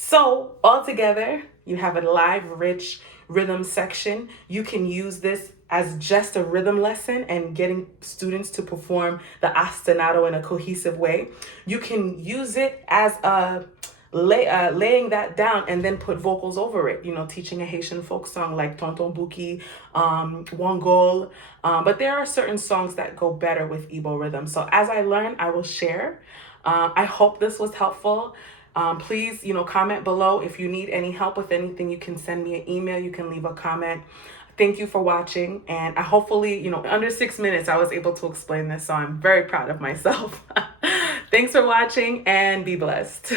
So altogether, you have a live, rich rhythm section. You can use this as just a rhythm lesson and getting students to perform the ostinato in a cohesive way. You can use it as a laying that down and then put vocals over it, teaching a Haitian folk song like Tonton Buki, Wangol. But there are certain songs that go better with Igbo rhythm. So as I learn, I will share. I hope this was helpful. Please, comment below. If you need any help with anything, you can send me an email. You can leave a comment. Thank you for watching. And I hopefully, under 6 minutes, I was able to explain this. So I'm very proud of myself. Thanks for watching and be blessed.